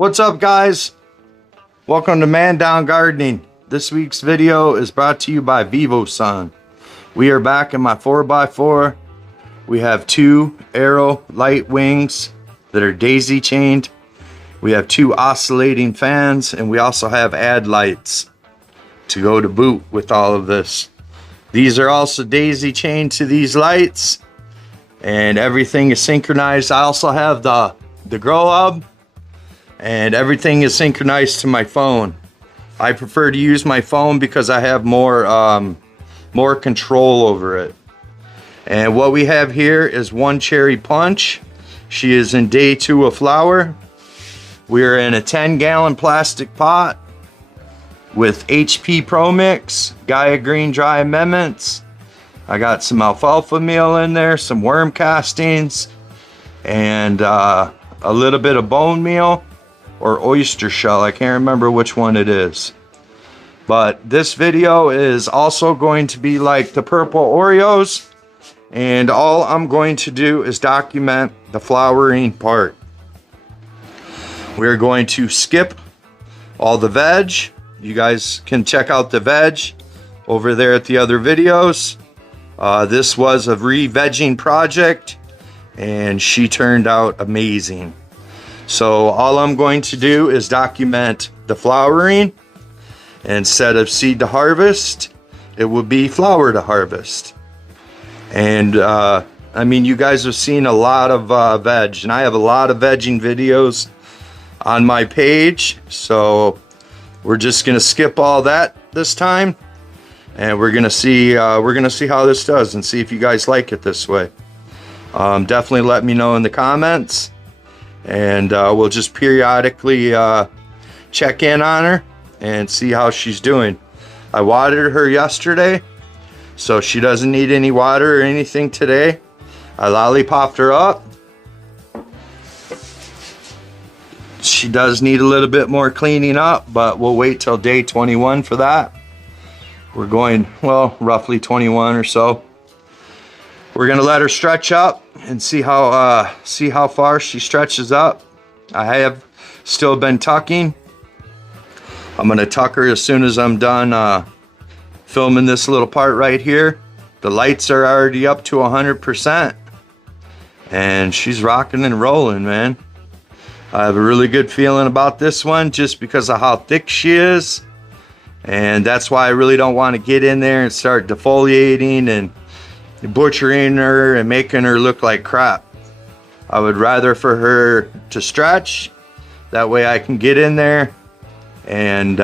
What's up, guys? Welcome to mandown gardening. This week's video is brought to you by Vivosun. We are back in my 4x4. We have two AEROLIGHTWINGS that are daisy chained. We have two oscillating fans, and we also have ad lights to go to boot with all of this. These are also daisy chained to these lights, and everything is synchronized. I also have the grow hub, and everything is synchronized to my phone. I prefer to use my phone because I have more control over it. And what we have here is one cherry punch. She is in day 2 of flower. We're in a 10-gallon plastic pot with HP Pro Mix, Gaia Green Dry Amendments. I got some alfalfa meal in there, some worm castings, and a little bit of bone meal or oyster shell. I can't remember which one it is. But this video is also going to be like the purple Oreos, and all I'm going to do is document the flowering part. We're going to skip all the veg. You guys can check out the veg over there at the other videos. This was a re-vegging project, and she turned out amazing. So all I'm going to do is document the flowering. Instead of seed to harvest, it will be flower to harvest. And I mean, you guys have seen a lot of veg, and I have a lot of vegging videos on my page. So we're just gonna skip all that this time, and we're gonna see how this does and see if you guys like it this way. Definitely let me know in the comments, and we'll just periodically check in on her and see how she's doing. I watered her yesterday, so she doesn't need any water or anything today. I lollipopped her up. She does need a little bit more cleaning up, but we'll wait till day 21 for that. We're going, well, roughly 21 or so. We're gonna let her stretch up and see how far she stretches up. I have still been tucking. I'm gonna tuck her as soon as I'm done filming this little part right here. The lights are already up to 100%, and she's rocking and rolling, man. I have a really good feeling about this one just because of how thick she is, and that's why I really don't want to get in there and start defoliating and butchering her and making her look like crap. I would rather for her to stretch. That way I can get in there and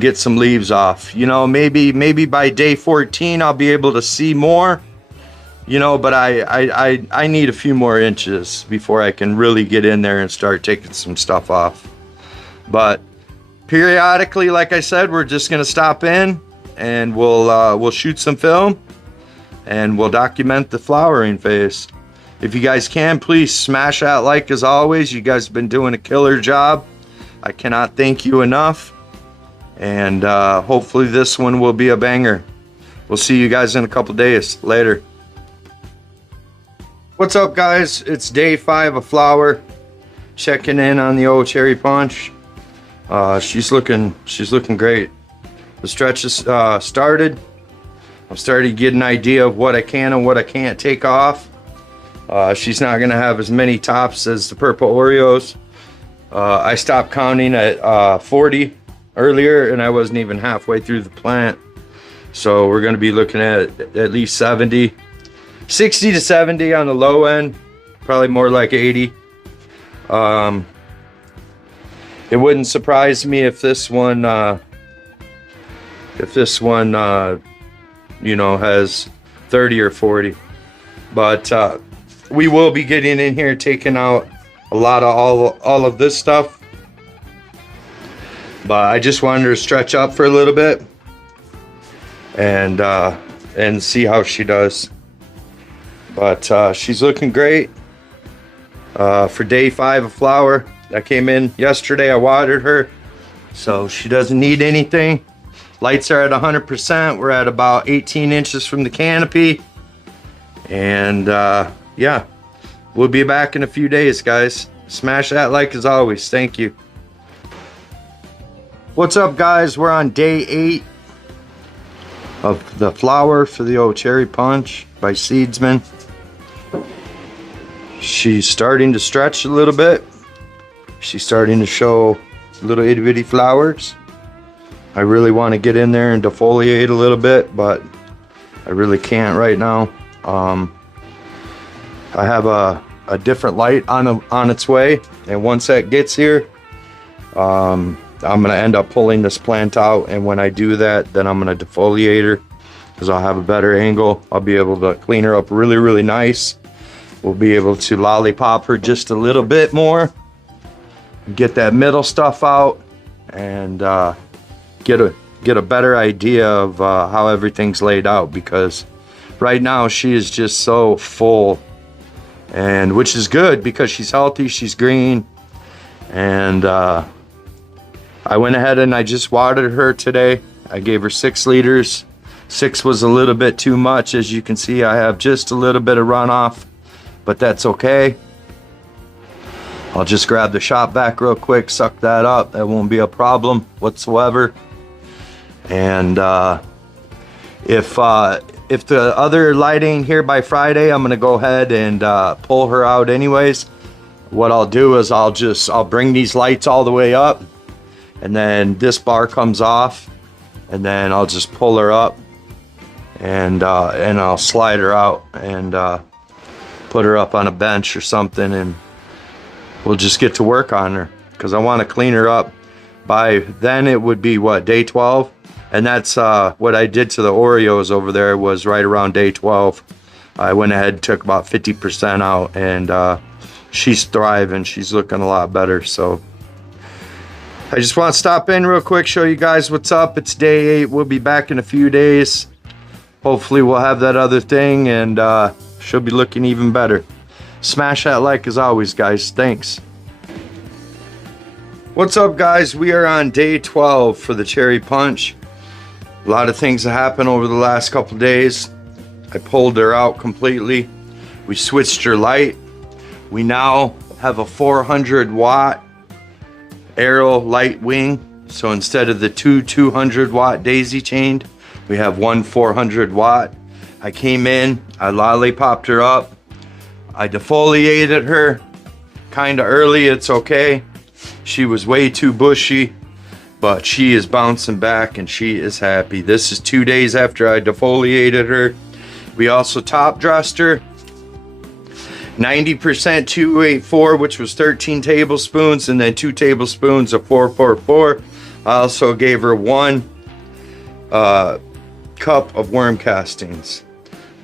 get some leaves off. You know, maybe by day 14 I'll be able to see more, you know, but I need a few more inches before I can really get in there and start taking some stuff off. But periodically, like I said, we're just gonna stop in and we'll shoot some film and we'll document the flowering phase. If you guys can, please smash that like as always. You guys have been doing a killer job. I cannot thank you enough, and hopefully this one will be a banger. We'll see you guys in a couple days. Later. What's up, guys? It's day 5 of flower. Checking in on the old cherry punch. She's looking great. The stretch is started. I'm starting to get an idea of what I can and what I can't take off. She's not gonna have as many tops as the purple Oreos. I stopped counting at 40 earlier, and I wasn't even halfway through the plant. So we're gonna be looking at least 70, 60 to 70 on the low end, probably more like 80. It wouldn't surprise me if this one, you know, has 30 or 40. But we will be getting in here, taking out a lot of all of this stuff. But I just wanted her to stretch up for a little bit and see how she does. But she's looking great for day 5 of flower. I came in yesterday, I watered her, so she doesn't need anything. Lights are at 100%. We're at about 18 inches from the canopy. And yeah, we'll be back in a few days, guys. Smash that like as always. Thank you. What's up, guys? We're on day 8 of the flower for the old cherry punch by Seedsman. She's starting to stretch a little bit. She's starting to show little itty bitty flowers. I really want to get in there and defoliate a little bit, but I really can't right now. I have a different light on its way, and once that gets here, I'm gonna end up pulling this plant out, and when I do that, then I'm gonna defoliate her because I'll have a better angle. I'll be able to clean her up really nice. We'll be able to lollipop her just a little bit more, get that middle stuff out, and get a better idea of how everything's laid out, because right now she is just so full, and which is good because she's healthy, she's green. And I went ahead and I just watered her today. I gave her 6 liters. 6 was a little bit too much. As you can see, I have just a little bit of runoff, but that's okay. I'll just grab the shop vac real quick, suck that up. That won't be a problem whatsoever. And if the other light ain't here by Friday, I'm gonna go ahead and pull her out anyways. What I'll do is I'll bring these lights all the way up, and then this bar comes off, and then I'll just pull her up, and I'll slide her out and put her up on a bench or something, and we'll just get to work on her, because I want to clean her up. By then it would be what, day 12? And that's what I did to the Oreos over there was right around day 12. I went ahead and took about 50% out, and she's thriving. She's looking a lot better. So I just want to stop in real quick, show you guys what's up. It's day 8. We'll be back in a few days. Hopefully we'll have that other thing, and she'll be looking even better. Smash that like as always, guys. Thanks. What's up, guys? We are on day 12 for the cherry punch. A lot of things have happened over the last couple days. I pulled her out completely. We switched her light. We now have a 400 watt AEROLIGHTWING. So instead of the 200 watt daisy chained, we have one 400 watt. I came in, I lollipopped her up. I defoliated her kind of early. It's okay. She was way too bushy, but she is bouncing back and she is happy. This is 2 days after I defoliated her. We also top dressed her. 90% 284, which was 13 tablespoons, and then 2 tablespoons of 444. I also gave her 1 cup of worm castings.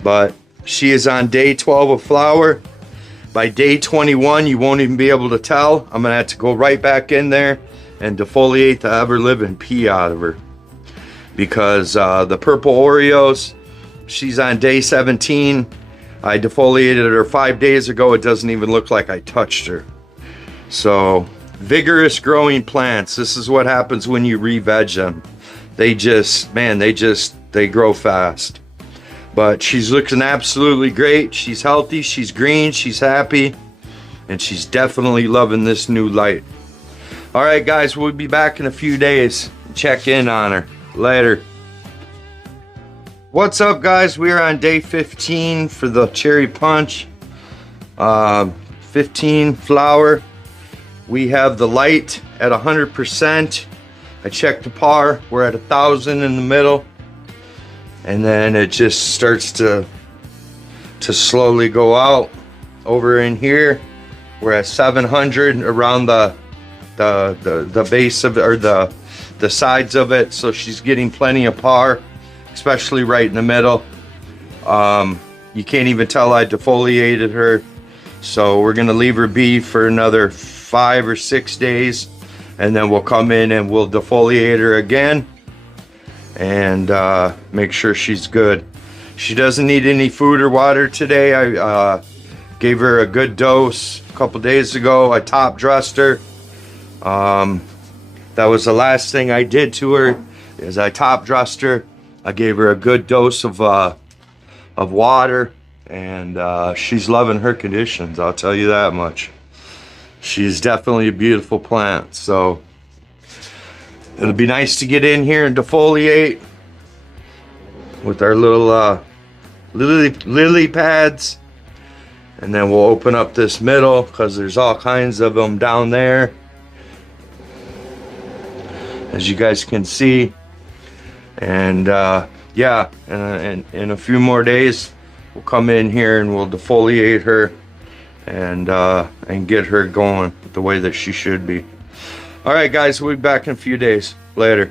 But she is on day 12 of flower. By day 21, you won't even be able to tell. I'm gonna have to go right back in there and defoliate the ever-living pee out of her, because the purple Oreos, she's on day 17. I defoliated her 5 days ago. It doesn't even look like I touched her. So vigorous growing plants, this is what happens when you re-veg them. They just, man, they grow fast. But she's looking absolutely great. She's healthy, she's green, she's happy, and she's definitely loving this new light. All right, guys, we'll be back in a few days. Check in on her. Later. What's up, guys? We are on day 15 for the cherry punch. 15 flower. We have the light at 100%. I checked the par. We're at 1,000 in the middle. And then it just starts to slowly go out. Over in here, we're at 700 around the base of it, or the sides of it. So she's getting plenty of par, especially right in the middle. You can't even tell I defoliated her. So we're gonna leave her be for another 5 or 6 days, and then we'll come in and we'll defoliate her again and make sure she's good. She doesn't need any food or water today. I gave her a good dose a couple days ago. I top dressed her. That was the last thing I did to her, is I top dressed her. I gave her a good dose of water, and she's loving her conditions, I'll tell you that much. She's definitely a beautiful plant. So it'll be nice to get in here and defoliate with our little lily pads. And then we'll open up this middle because there's all kinds of them down there, as you guys can see. And yeah, and in a few more days we'll come in here and we'll defoliate her and get her going the way that she should be. All right, guys, we'll be back in a few days. Later.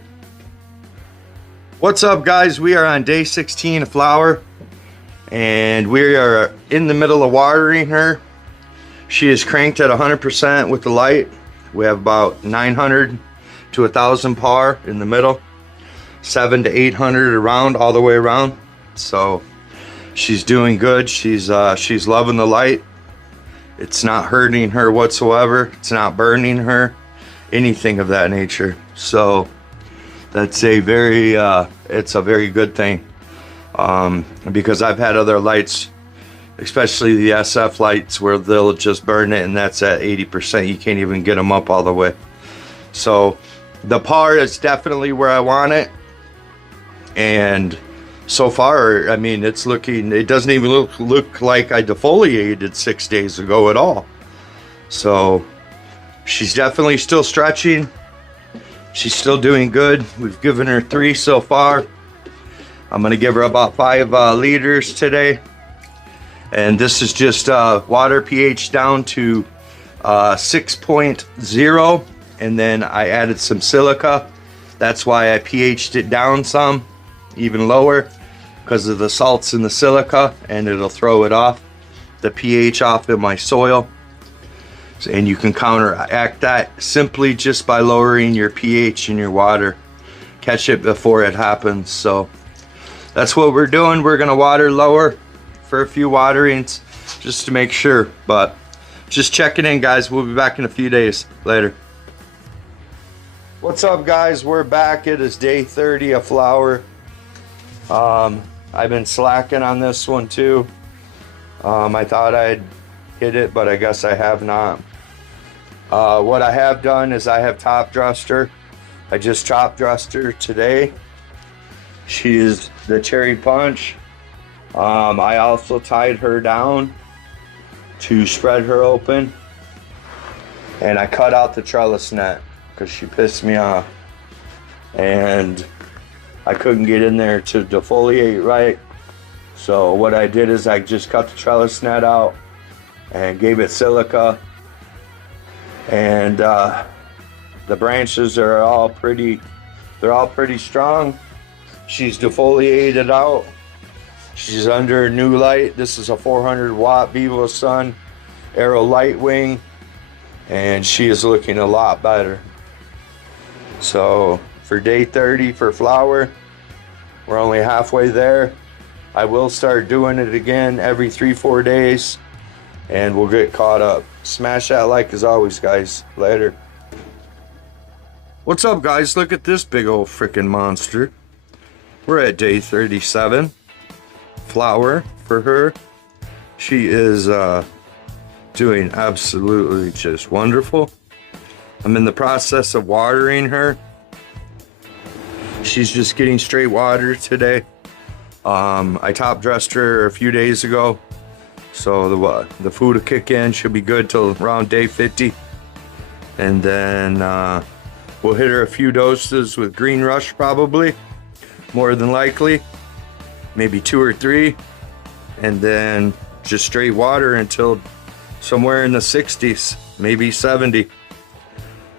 What's up, guys? We are on day 16 of flower, and we are in the middle of watering her. She is cranked at 100% with the light. We have about 900 to 1,000 par in the middle, 700 to 800 around, all the way around. So she's doing good. She's loving the light. It's not hurting her whatsoever. It's not burning her, anything of that nature. So that's a very it's a very good thing, because I've had other lights, especially the SF lights, where they'll just burn it and that's at 80%. You can't even get them up all the way. So the par is definitely where I want it, and so far, I mean, it doesn't even look like I defoliated 6 days ago at all. So she's definitely still stretching. She's still doing good. We've given her 3 so far. I'm gonna give her about 5 liters today. And this is just water pH down to 6.0. And then I added some silica. That's why I pH'd it down some, even lower, because of the salts in the silica, and it'll throw it off, the pH off in my soil. And you can counteract that simply just by lowering your pH in your water. Catch it before it happens. So that's what we're doing. We're gonna water lower for a few waterings just to make sure. But just checking in, guys. We'll be back in a few days. Later. What's up, guys? We're back. It is day 30 of flower. I've been slacking on this one too. I thought I'd hit it, but I guess I have not. What I have done is I have top dressed her. I just top dressed her today. She is the cherry punch. I also tied her down to spread her open, and I cut out the trellis net because she pissed me off, and I couldn't get in there to defoliate right. So what I did is I just cut the trellis net out and gave it silica, and the branches are all pretty strong. She's defoliated out. She's under new light. This is a 400 watt Vivosun AEROLIGHTWING, and she is looking a lot better. So for day 30 for flower, we're only halfway there. I will start doing it again every 3-4 days, and we'll get caught up. Smash that like as always, guys. Later. What's up, guys? Look at this big old freaking monster. We're at day 37. Flower for her. She is doing absolutely just wonderful. I'm in the process of watering her. She's just getting straight water today. I top dressed her a few days ago, so the food will kick in. She'll be good till around day 50, and then we'll hit her a few doses with Green Rush, probably, more than likely, maybe 2 or 3, and then just straight water until somewhere in the 60s, maybe 70.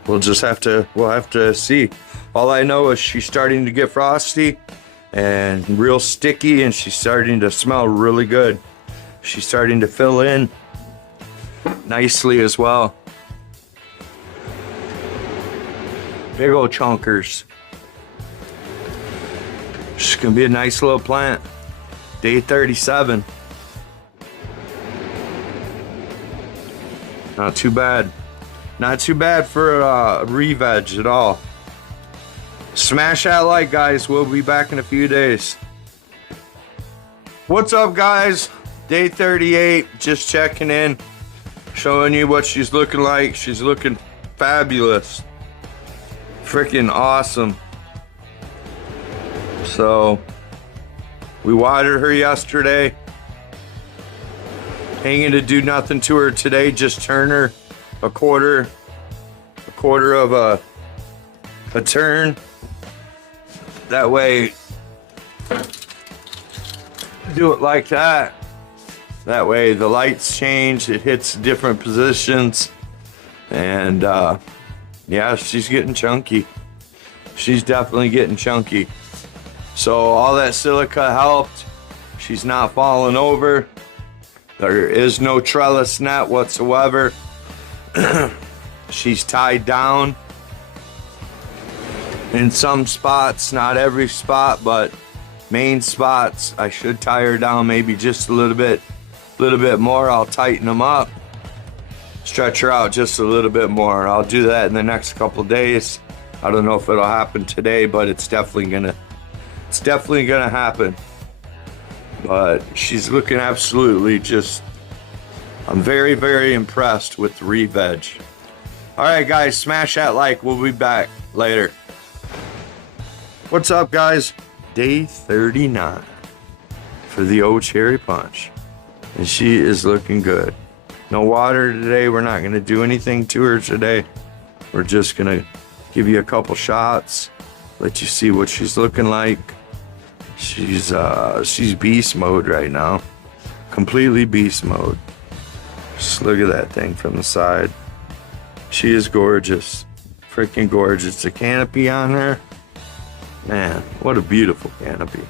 We'll have to see. All I know is she's starting to get frosty and real sticky, and she's starting to smell really good. She's starting to fill in nicely as well. Big old chunkers. She's gonna be a nice little plant. Day 37. Not too bad. Not too bad for re-veg at all. Smash that like, guys. We'll be back in a few days. What's up, guys? Day 38. Just checking in. Showing you what she's looking like. She's looking fabulous. Freaking awesome. So we watered her yesterday. Hanging to do nothing to her today. Just turn her a quarter of a turn. That way, do it like that. That way the lights change. It hits different positions. And yeah, she's getting chunky. She's definitely getting chunky. So all that silica helped. She's not falling over. There is no trellis net whatsoever. She's tied down in some spots, not every spot, but main spots. I should tie her down maybe just a little bit more. I'll tighten them up, stretch her out just a little bit more. I'll do that in the next couple days. I don't know if it'll happen today, but it's definitely gonna happen. But she's looking absolutely just, I'm very, very impressed with the re-veg. All right, guys, smash that like. We'll be back later. What's up, guys? Day 39 for the old cherry punch. And she is looking good. No water today. We're not going to do anything to her today. We're just going to give you a couple shots, let you see what she's looking like. She's beast mode right now. Completely beast mode. Just look at that thing from the side. She is gorgeous. Freaking gorgeous. The canopy on her. Man, what a beautiful canopy.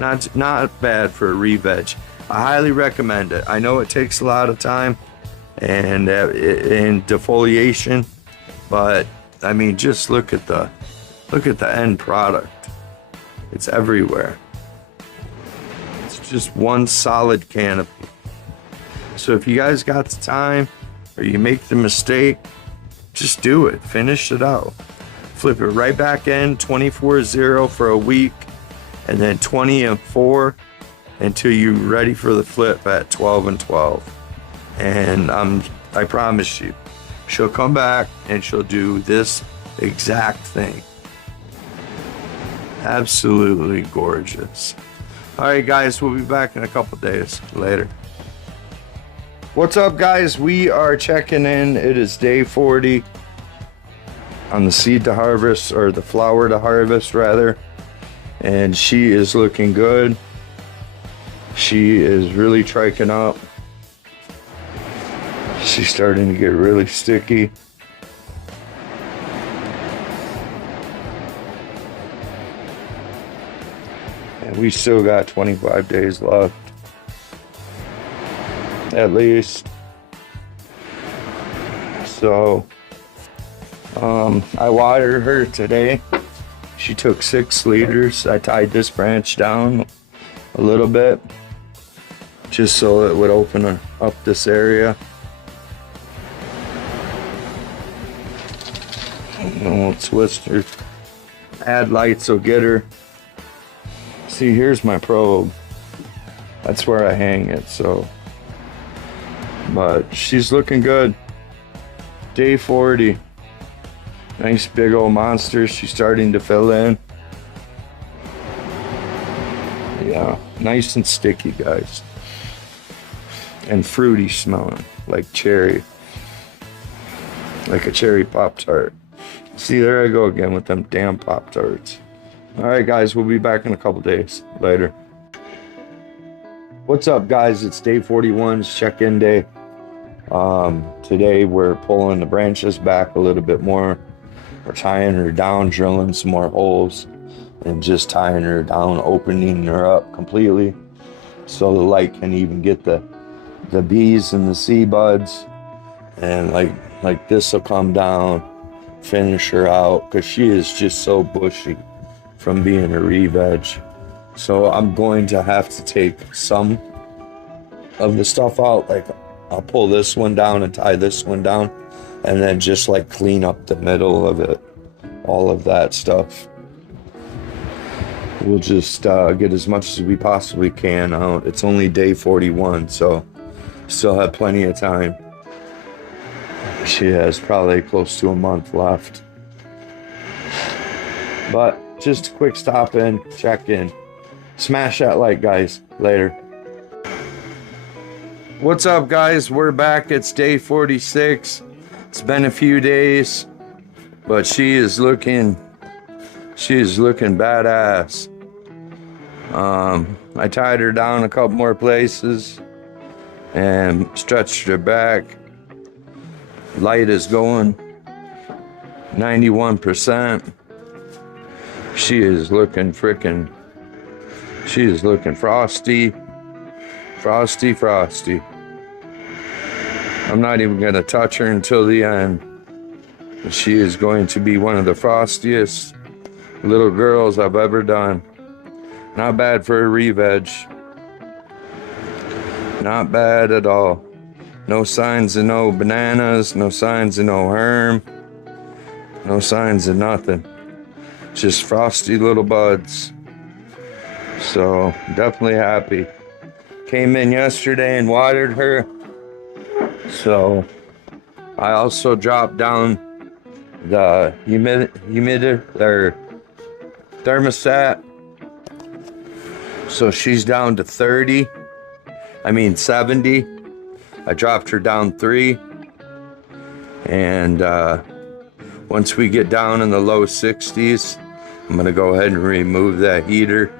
Not bad for a re-veg. I highly recommend it. I know it takes a lot of time and defoliation, but I mean, just look at the end product. It's everywhere. It's just one solid canopy. So if you guys got the time or you make the mistake, just do it. Finish it out. Flip it right back in 24-0 for a week, and then 20-4 until you're ready for the flip at 12-12. And I promise you, she'll come back and she'll do this exact thing. Absolutely gorgeous. All right, guys, we'll be back in a couple days. Later. What's up, guys? We are checking in. It is day 40 on the seed to harvest, or the flower to harvest rather, and she is looking good. She is really triching up. She's starting to get really sticky. And we still got 25 days left, at least. So I watered her today. She took 6 liters. I tied this branch down a little bit just so it would open up this area. And we'll twist her. Add lights will get her. See, here's my probe. That's where I hang it, so. But she's looking good. Day 40. Nice big old monster. She's starting to fill in. Yeah, nice and sticky, guys. And fruity smelling, like cherry. Like a cherry Pop-Tart. See, there I go again with them damn Pop-Tarts. Alright, guys, we'll be back in a couple days. Later. What's up, guys? It's day 41's check-in day. Today we're pulling the branches back a little bit more. We're tying her down, drilling some more holes, and just tying her down, opening her up completely so the light can even get the bees and the seed buds. And like this will come down, finish her out, because she is just so bushy from being a re-veg. So I'm going to have to take some of the stuff out. Like I'll pull this one down and tie this one down, and then just like clean up the middle of it. All of that stuff. We'll just get as much as we possibly can out. It's only day 41, so Still have plenty of time. She has probably close to a month left. But just a quick stop in, check in. Smash that like, guys. Later. What's up, guys? We're back. It's day 46. It's been a few days, but she is looking badass. I tied her down a couple more places and stretched her back. Light is going 91%. She is looking frosty. Frosty. I'm not even gonna touch her until the end. She is going to be one of the frostiest little girls I've ever done. Not bad for a re-veg. Not bad at all. No signs of no bananas, no signs of no herm, no signs of nothing. Just frosty little buds. So definitely happy. Came in yesterday and watered her. So I also dropped down the thermostat. So she's down to 70. I dropped her down 3. And once we get down in the low 60s, I'm gonna go ahead and remove that heater.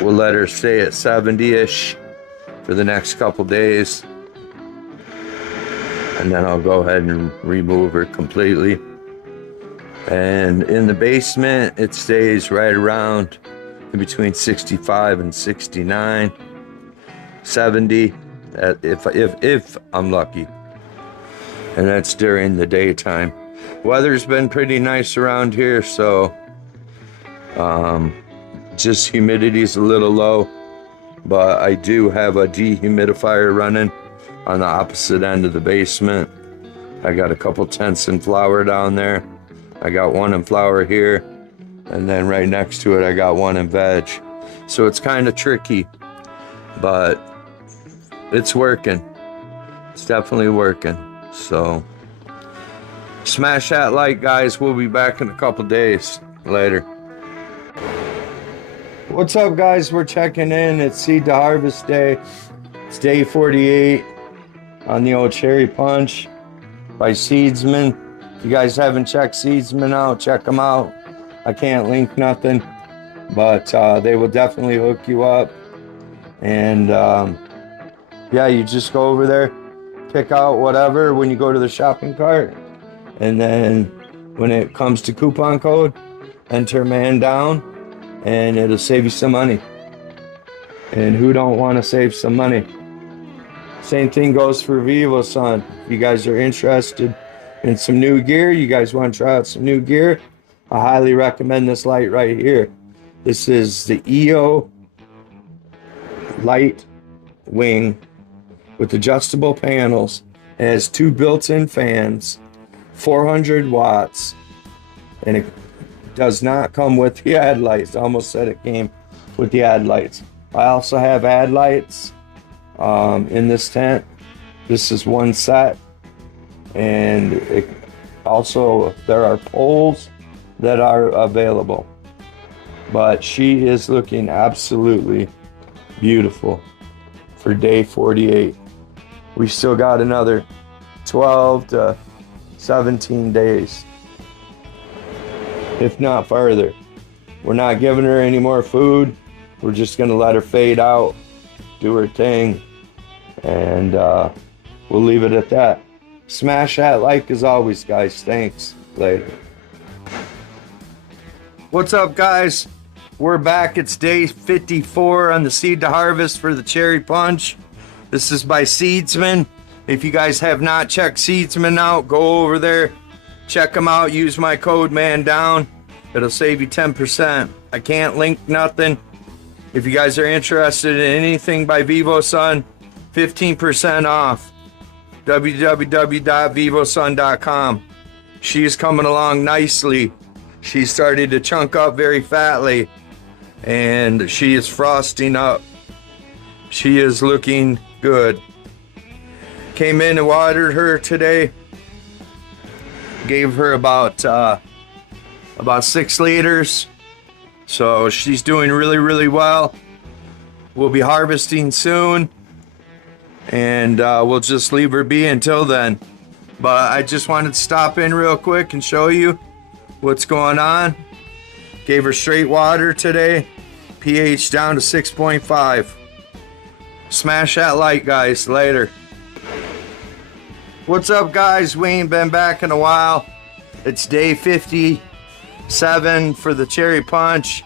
We'll let her stay at 70-ish for the next couple days. And then I'll go ahead and remove her completely. And in the basement, it stays right around in between 65 and 69, 70, if I'm lucky. And that's during the daytime. Weather's been pretty nice around here, so just humidity's a little low, but I do have a dehumidifier running on the opposite end of the basement. I got a couple tents in flower down there. I got one in flower here, and then right next to it I got one in veg. So it's kind of tricky, but it's working. It's definitely working. So smash that like, guys. We'll be back in a couple days. Later. What's up, guys? We're checking in. It's seed to harvest day. It's day 48 on the old cherry punch by Seedsman. If you guys haven't checked Seedsman out, check them out. I can't link nothing, but they will definitely hook you up. And yeah, you just go over there, pick out whatever when you go to the shopping cart, and then when it comes to coupon code, enter mandown, and it'll save you some money. And who don't want to save some money? Same thing goes for Vivosun. If you guys are interested in some new gear, you guys want to try out some new gear, I highly recommend this light right here. This is the AEROLIGHTWINGS with adjustable panels. It has 2 built-in fans, 400 watts, and it does not come with the ad lights. I almost said it came with the ad lights. I also have ad lights in this tent. This is one set, and also there are poles that are available. But she is looking absolutely beautiful for day 48. We still got another 12 to 17 days, if not further. We're not giving her any more food. We're just gonna let her fade out, do her thing, and we'll leave it at that. Smash that like as always, guys. Thanks. Later. What's up, guys? We're back. It's day 54 on the seed to harvest for the cherry punch. This is by Seedsman. If you guys have not checked Seedsman out, go over there, check them out. Use my code mandown. It'll save you 10%. I can't link nothing. If you guys are interested in anything by Vivosun, 15% off. www.vivosun.com. She's coming along nicely. She's starting to chunk up very fatly, and she is frosting up. She is looking good. Came in and watered her today. Gave her about 6 liters. So she's doing really, really well. We'll be harvesting soon. And we'll just leave her be until then. But I just wanted to stop in real quick and show you what's going on. Gave her straight water today. pH down to 6.5. Smash that like, guys. Later. What's up, guys? We ain't been back in a while. It's day 57 for the cherry punch.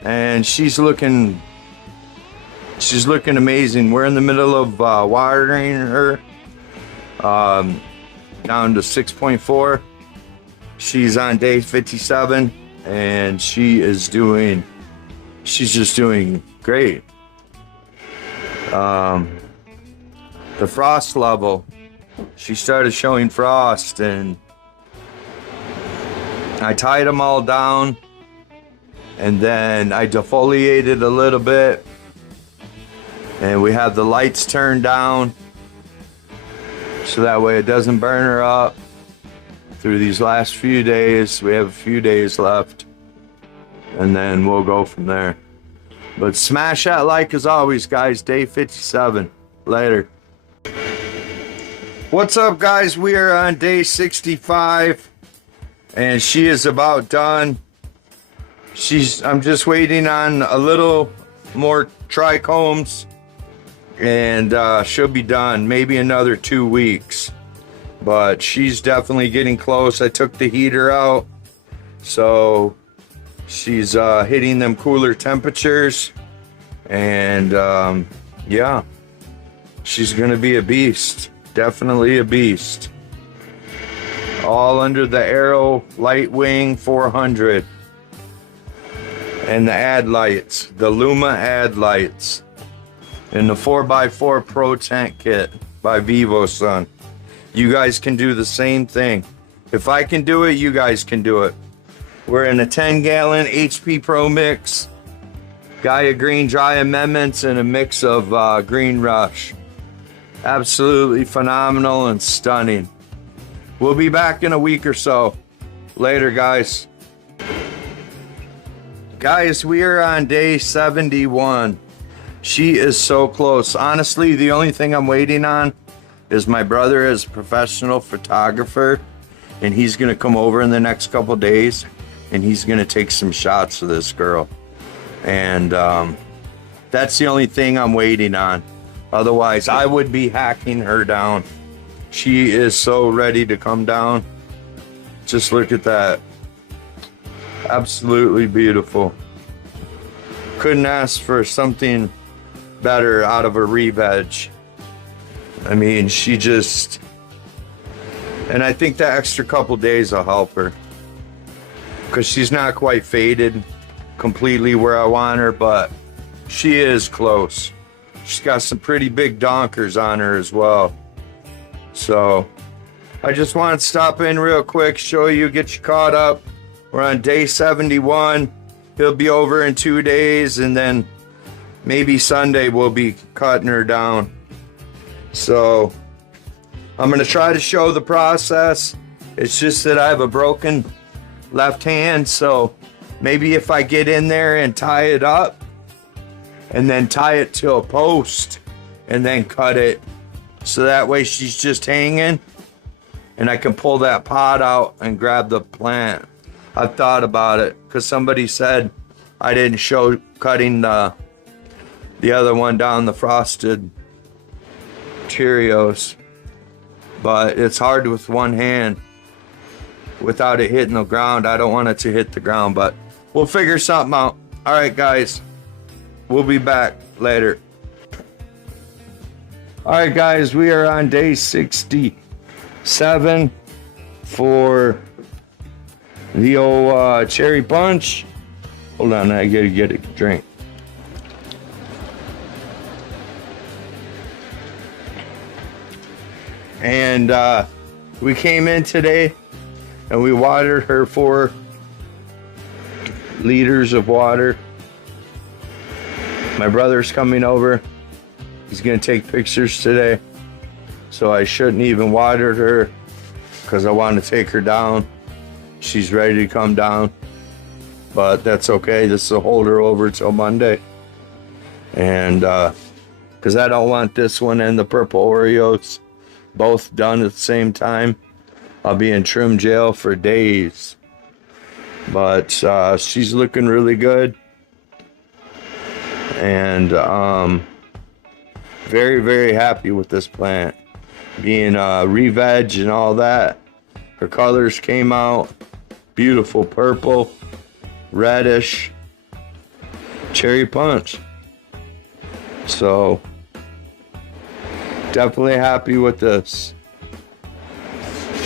And she's looking amazing. We're in the middle of watering her down to 6.4. She's on day 57 and she's just doing great. The frost level, she started showing frost, and I tied them all down, and then I defoliated a little bit, and we have the lights turned down so that way it doesn't burn her up through these last few days. We have a few days left, and then we'll go from there. But smash that like as always, guys. Day 57. Later. What's up, guys? We are on day 65, and she is about done. I'm just waiting on a little more trichomes, and she'll be done. Maybe another 2 weeks, but she's definitely getting close. I took the heater out, so she's hitting them cooler temperatures, and yeah, she's gonna be a beast. Definitely a beast. All under the AEROLIGHTWING 400 and the ad lights, the Luma ad lights, and the 4x4 Pro Tent Kit by Vivosun. You guys can do the same thing. If I can do it, you guys can do it. We're in a 10-gallon HP Pro mix, Gaia Green Dry Amendments, and a mix of Green Rush. Absolutely phenomenal and stunning. We'll be back in a week or so. Later, guys. Guys, we are on day 71. She is so close. Honestly, the only thing I'm waiting on is my brother is a professional photographer, and he's gonna come over in the next couple days, and he's gonna take some shots of this girl. And that's the only thing I'm waiting on. Otherwise, I would be hacking her down. She is so ready to come down. Just look at that. Absolutely beautiful. Couldn't ask for something better out of a re-veg. I mean, she just... And I think the extra couple days will help her, because she's not quite faded completely where I want her, but she is close. She's got some pretty big donkers on her as well. So I just want to stop in real quick, show you, get you caught up. We're on day 71. He'll be over in 2 days, and then maybe Sunday we'll be cutting her down. So I'm going to try to show the process. It's just that I have a broken left hand, so maybe if I get in there and tie it up, and then tie it to a post, and then cut it, so that way she's just hanging, and I can pull that pot out and grab the plant. I've thought about it, because somebody said I didn't show cutting the other one down, the frosted Cheerios, but it's hard with one hand without it hitting the ground. I don't want it to hit the ground, but we'll figure something out. All right, guys. We'll be back later. All right, guys, we are on day 67 for the old cherry punch. Hold on, I gotta get a drink. And we came in today and we watered her 4 liters of water. My brother's coming over He's gonna take pictures today, so I shouldn't even water her because I want to take her down. She's ready to come down, but that's okay. This will hold her over till Monday. And because I don't want this one and the purple Oreos both done at the same time. I'll be in trim jail for days. But she's looking really good. And very, very happy with this plant. Being re-veg and all that. Her colors came out. Beautiful purple, reddish, cherry punch. So definitely happy with this.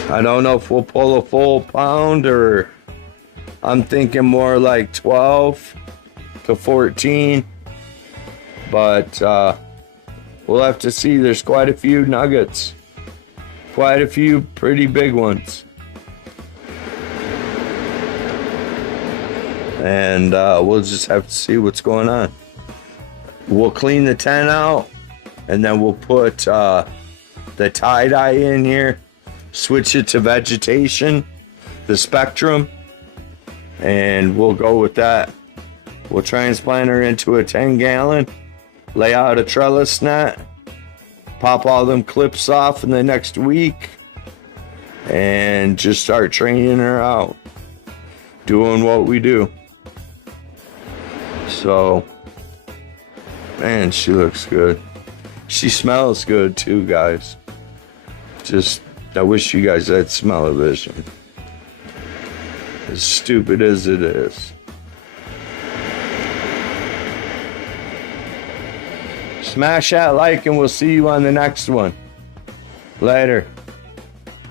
I don't know if we'll pull a full pound, or I'm thinking more like 12 to 14, but we'll have to see. There's quite a few nuggets, quite a few pretty big ones, and we'll just have to see what's going on. We'll clean the tent out, and then we'll put the tie-dye in here, switch it to vegetation, the spectrum, and we'll go with that. We'll transplant her into a 10-gallon, lay out a trellis net, pop all them clips off in the next week, and just start training her out, doing what we do. So, man, she looks good. She smells good too, guys. Just, I wish you guys had smell-o-vision. As stupid as it is. Smash that like and we'll see you on the next one. Later.